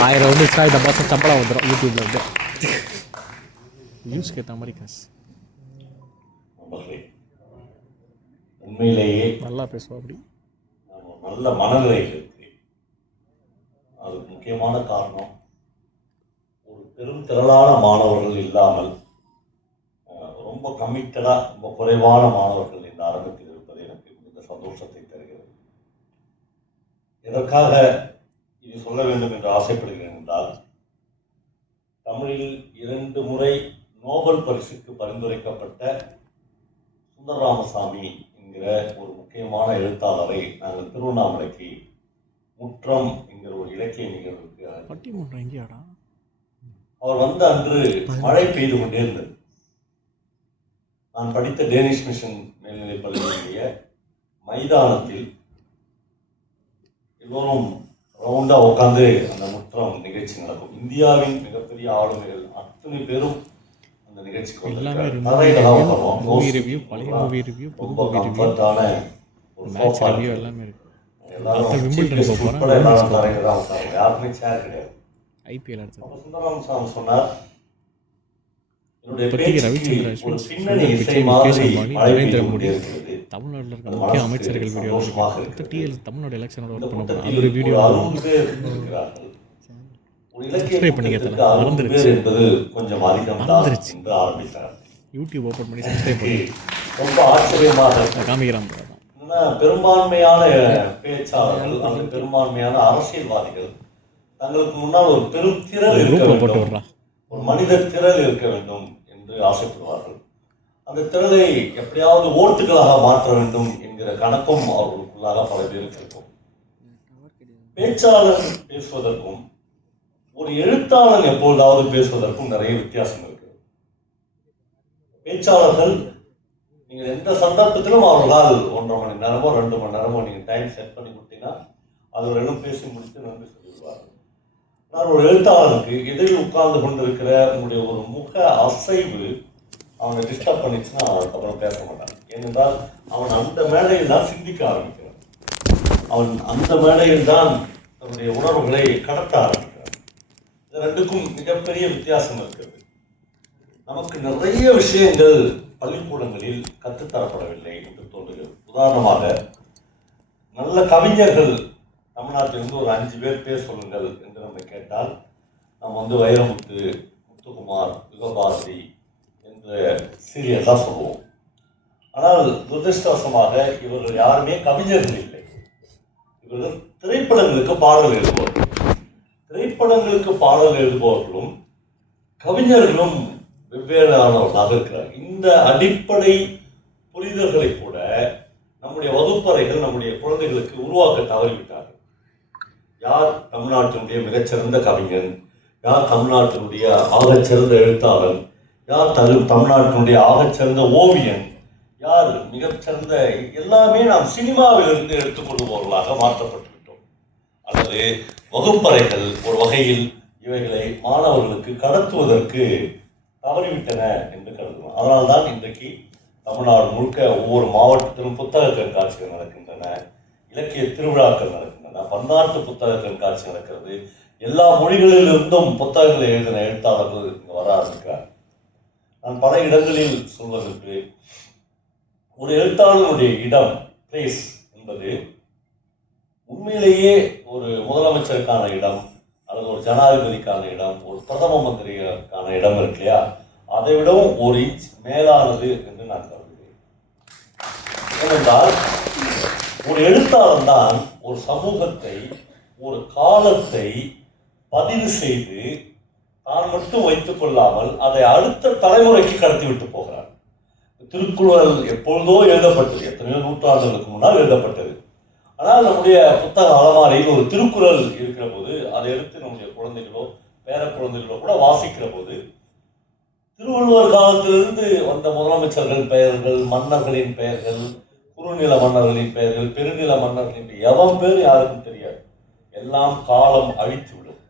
1000 வந்துச்சுன்னா இந்த மாதம் சம்பளம் வந்துடும் யூடியூப்ல வந்து வியூஸ்க்கு ஏற்ற மாதிரி காசு. உண்மையிலேயே நல்லா பேசுவோம் அப்படி நல்ல மனநிலை இருக்கு. அதுக்கு முக்கியமான காரணம் ஒரு பெரும் திரளான மாணவர்கள் இல்லாமல் ரொம்ப கமிட்டடா ரொம்ப குறைவான மாணவர்கள் இந்த அரங்கத்தில் இருப்பது எனக்கு மிகுந்த சந்தோஷத்தை தருகிறது. எதற்காக இது சொல்ல வேண்டும் என்று ஆசைப்படுகிறேன் என்றால், தமிழில் 2 முறை நோபல் பரிசுக்கு பரிந்துரைக்கப்பட்ட சுந்தர ராமசாமி என்கிற ஒரு முக்கியமான எழுத்தாளரை நாங்கள் திருவண்ணாமலைக்கு முற்றம் என்கிற ஒரு இலக்கிய நிகழ்வுக்கு பட்டிமன்றம் எங்கேயாடா அவர் வந்த அன்று மழை பெய்து கொண்டே இருந்தது. நான் படித்த டேனிஷ் மிஷன் மேல்நிலைப் பள்ளியினுடைய மைதானத்தில் எல்லோரும் ரவுண்டா உட்காந்து அந்த முற்றம் நிகழ்ச்சி நடக்கும். இந்தியாவின் மிகப்பெரிய ஆளுமைகள் அத்தனை பேரும் அந்த நிகழ்ச்சிக்கு ரொம்ப கம்ஃபர்டான ஒரு சோஃபா எல்லாமே இருக்கு. யாருமே சேர் கிடையாது. ஐபிஎல் சுந்தரராமசாமி சொன்னார், தமிழ்நாட்டில் இருக்க முக்கிய அமைச்சர்கள் வீடியோ தமிழ்நாடு எலெக்ஷனோட ஒர்க் பண்ண போகிறோம். அதோட வீடியோ சப்ஸ்கிரைப் பண்ணிக்கிறதுல மறந்துருச்சு யூடியூப் ஓப்பன் பண்ணி சப்ஸ்கிரைப் பண்ணி ரொம்ப ஆச்சரியமாக காமிக்கிறான். பெரும்பான்மையான பேச்சாளர்கள் அல்லது பெரும்பான்மையான அரசியல்வாதிகள் தங்களுக்கு முன்னால் ஒரு பெரும் திரள் இருக்க வேண்டும், ஒரு மனித திரள் இருக்க வேண்டும் என்று ஆசைப்படுவார்கள். அந்த திரளை எப்படியாவது ஓட்டுகளாக மாற்ற வேண்டும் என்கிற கணக்கும் அவர்களுக்குள்ளாக பல பேருக்கு இருக்கும். பேச்சாளர் பேசுவதற்கும் ஒரு எழுத்தாளர் எப்பொழுதாவது பேசுவதற்கும் நிறைய வித்தியாசம் இருக்கு. பேச்சாளர்கள் நீங்கள் எந்த சந்தர்ப்பத்திலும் அவர்களால் 1.5 மணி நேரமோ 2 மணி நேரமோ நீங்கள் டைம் செட் பண்ணி கொடுத்தீங்கன்னா அது ஒரு இடம் பேசி முடித்து நன்றி சொல்லிவிடுவார்கள். ஆனால் ஒரு எழுத்தாளருக்கு எதிரில் உட்கார்ந்து கொண்டிருக்கிற உங்களுடைய ஒரு முக அசைவு அவனை டிஸ்டர்ப் பண்ணிச்சுன்னா அதுக்கப்புறம் பேச மாட்டான். ஏனென்றால் அவன் அந்த மேடையில் தான் சிந்திக்க ஆரம்பிக்கிறான், அவன் அந்த மேடையில் தான் தன்னுடைய உணர்வுகளை கடத்த ஆரம்பிக்கிறான். இது ரெண்டுக்கும் மிகப்பெரிய வித்தியாசம் இருக்கிறது. நமக்கு நிறைய விஷயங்கள் பள்ளிக்கூடங்களில் கற்றுத்தரப்படவில்லை என்று தோன்றுகிறது. உதாரணமாக, நல்ல கவிஞர்கள் தமிழ்நாட்டிலிருந்து ஒரு 5 பேர் பேர் சொல்லுங்கள் என்று நம்ம கேட்டால் நம்ம வைரமுத்து, முத்துக்குமார், யுகபாரதி என்று சீரியஸாக சொல்லுவோம். ஆனால் துரதிருஷ்டவசமாக இவர்கள் யாருமே கவிஞர்கள் இல்லை. இவர்கள் திரைப்படங்களுக்கு பாடல் எழுதுபவர்கள். திரைப்படங்களுக்கு பாடல் எழுதுபவர்களும் கவிஞர்களும் வெவ்வேறானவர்களாக இருக்கிறார். இந்த அடிப்படை புரிதல்களை கூட நம்முடைய வகுப்பறைகள் நம்முடைய குழந்தைகளுக்கு உருவாக்க தவறிவிட்டார்கள். யார் தமிழ்நாட்டினுடைய மிகச்சிறந்த கவிஞன், யார் தமிழ்நாட்டினுடைய ஆகச்சிறந்த எழுத்தாளர், யார் தமிழ்நாட்டினுடைய ஆகச்சிறந்த ஓவியன், யார் மிகச்சிறந்த, எல்லாமே நாம் சினிமாவிலிருந்து எடுத்துக்கொள்பவர்களாக மாற்றப்பட்டுவிட்டோம். அல்லது வகுப்பறைகள் ஒரு வகையில் இவைகளை மாணவர்களுக்கு கடத்துவதற்கு தவறிவிட்டன என்று கருதுகிறோம். அதனால்தான் இன்றைக்கு தமிழ்நாடு முழுக்க ஒவ்வொரு மாவட்டத்திலும் புத்தக கண்காட்சிகள் நடக்கின்றன, இலக்கிய திருவிழாக்கள் நடக்கின்றன, பன்னாட்டு புத்தக கண்காட்சி நடக்கிறது. எல்லா மொழிகளிலிருந்தும் புத்தகங்களை எழுதின எழுத்தாளர்கள் இங்கே வர ஆரம்பிக்கிறார். நான் பல இடங்களில் சொல்வதற்கு, ஒரு எழுத்தாளனுடைய இடம், பிளேஸ் என்பது உண்மையிலேயே ஒரு முதலமைச்சருக்கான இடம் அல்லது ஒரு ஜனாதிபதிக்கான இடம், ஒரு பிரதம மந்திரிக்கான இடம் இருக்கு இல்லையா, அதை விடவும் 1 இன்ச் மேலானது என்று நான் கருதுகிறேன். ஏனென்றால் ஒரு எழுத்தாளர் தான் ஒரு சமூகத்தை, ஒரு காலத்தை பதிவு செய்து தான் மட்டும் வைத்துக் கொள்ளாமல் அதை அடுத்த தலைமுறைக்கு கடத்திவிட்டு போகிறார். திருக்குறள் எப்பொழுதோ எழுதப்பட்டது, எத்தனையோ நூற்றாண்டுகளுக்கு முன்னால் எழுதப்பட்டது. ஆனால் நம்முடைய புத்தக அலமாரியில் ஒரு திருக்குறள் இருக்கிற போது அதை எடுத்து நம்முடைய குழந்தைகளோ பேர குழந்தைகளோ கூட வாசிக்கிற போது திருவள்ளுவர் காலத்திலிருந்து வந்த முதலமைச்சர்கள் பெயர்கள், மன்னர்களின் பெயர்கள், குறுநில மன்னர்களின் பெயர்கள், பெருநில மன்னர்களின் எவன் பேர் யாருக்கும் தெரியாது. எல்லாம் காலம் அழித்துவிடும்.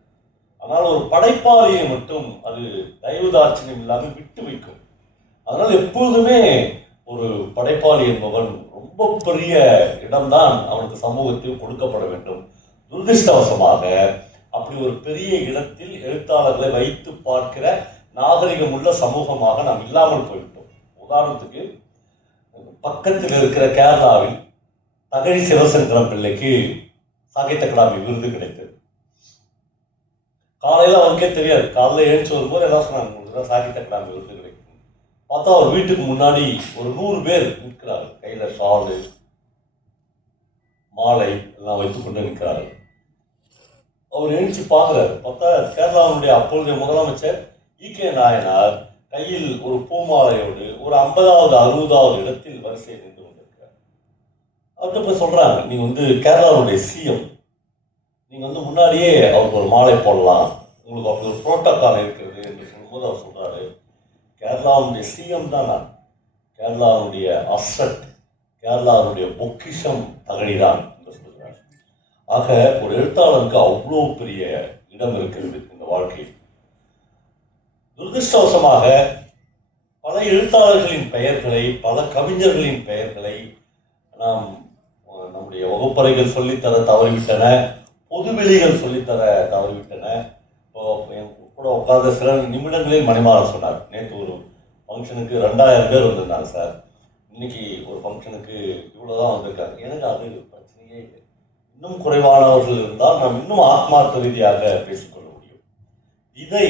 ஆனால் ஒரு படைப்பாளியை மட்டும் அது தயவுதாட்சியம் இல்லாமல் விட்டு வைக்கும். அதனால் எப்பொழுதுமே ஒரு படைப்பாளி என்பவன் ரொம்ப பெரிய இடம்தான் அவனுக்கு சமூகத்தில் கொடுக்கப்பட வேண்டும். துரதிருஷ்டவசமாக அப்படி அப்படி ஒரு பெரிய இடத்தில் எழுத்தாளர்களை வைத்து பார்க்கிற நாகரிகம் உள்ள சமூகமாக நாம் இல்லாமல் போய்விட்டோம். உதாரணத்துக்கு பக்கத்தில் இருக்கிற கேரளாவில் தகழி சிவசங்கரம் பிள்ளைக்கு சாகித்ய அகாடமி விருது கிடைத்தது. காலையில் அவருக்கே தெரியாது, காலையில் எழுந்து வரும்போது எல்லாம் சொன்னாங்க உங்களுக்கு தான் சாகித்ய அகாடமி விருது கிடைக்கும். பார்த்தா அவர் வீட்டுக்கு முன்னாடி ஒரு 100 பேர் நிற்கிறாரு, கையில் ஷாலு மாலை எல்லாம் வைத்துக்கொண்டு நிற்கிறாரு. அவர் எழுச்சி பார்க்குறாரு, பார்த்தா கேரளாவுடைய அப்பொழுதைய முதலமைச்சர் ஈ.கே. நாயனார் கையில் ஒரு பூமாலையோடு ஒரு 50வது 60வது இடத்தில் வரிசையை நின்று கொண்டிருக்கிறார். அவர்கிட்ட போய் சொல்றாங்க, நீங்க கேரளாவுடைய சிஎம், நீங்க முன்னாடியே அவருக்கு ஒரு மாலை போடலாம், உங்களுக்கு அப்படி ஒரு புரோட்டோக்கால் இருக்கிறது என்று சொல்லும்போது அவர் சொல்றாரு, கேரளாவுடைய சிஎம் தான் நான், கேரளாவுடைய அசட், கேரளாவுடைய பொக்கிஷம் தகழிதான் என்று சொல்கிறார். ஆக ஒரு எழுத்தாளருக்கு அவ்வளோ பெரிய இடம் இருக்கிறது இந்த வாழ்க்கையில். துரதிருஷ்டவசமாக பல எழுத்தாளர்களின் பெயர்களை, பல கவிஞர்களின் பெயர்களை நாம் நம்முடைய வகுப்பறைகள் சொல்லித்தர தவறிவிட்டன, பொதுவெளிகள் சொல்லித்தர தவறிவிட்டன. இப்போ கூட உட்கார்ந்த சில நிமிடங்களில் மணிமாறன் சொன்னார், நேற்று ஒரு ஃபங்க்ஷனுக்கு 2000 பேர் வந்திருந்தாங்க சார், இன்னைக்கு ஒரு ஃபங்க்ஷனுக்கு இவ்வளோதான் வந்திருக்காங்க. எனக்கு அது பிரச்சனையே இல்லை. இன்னும் குறைவானவர்கள் இருந்தால் நாம் இன்னும் ஆத்மார்த்த ரீதியாக பேசிக்கொள்ள முடியும். இதை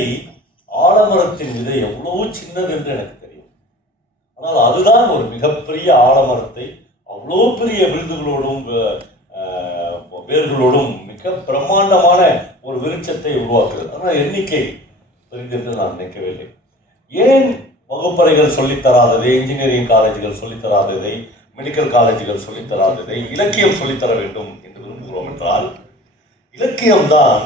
ஆலமரத்தின் விதை எவ்வளவு சின்னது என்று எனக்கு தெரியும். ஆனால் அதுதான் ஒரு மிகப்பெரிய ஆலமரத்தை அவ்வளோ பெரிய விருதுகளோடும் வேர்களோடும் மிக பிரம்மாண்டமான ஒரு விருட்சத்தை உருவாக்குறது. ஆனால் எண்ணிக்கை பெரிதென்று நான் நினைக்கவில்லை. ஏன் வகுப்பறைகள் சொல்லித்தராததை, இன்ஜினியரிங் காலேஜுகள் சொல்லித்தராததை, மெடிக்கல் காலேஜுகள் சொல்லித்தராததை இலக்கியம் சொல்லித்தர வேண்டும் என்று விரும்புகிறோம் என்றால், இலக்கியம்தான்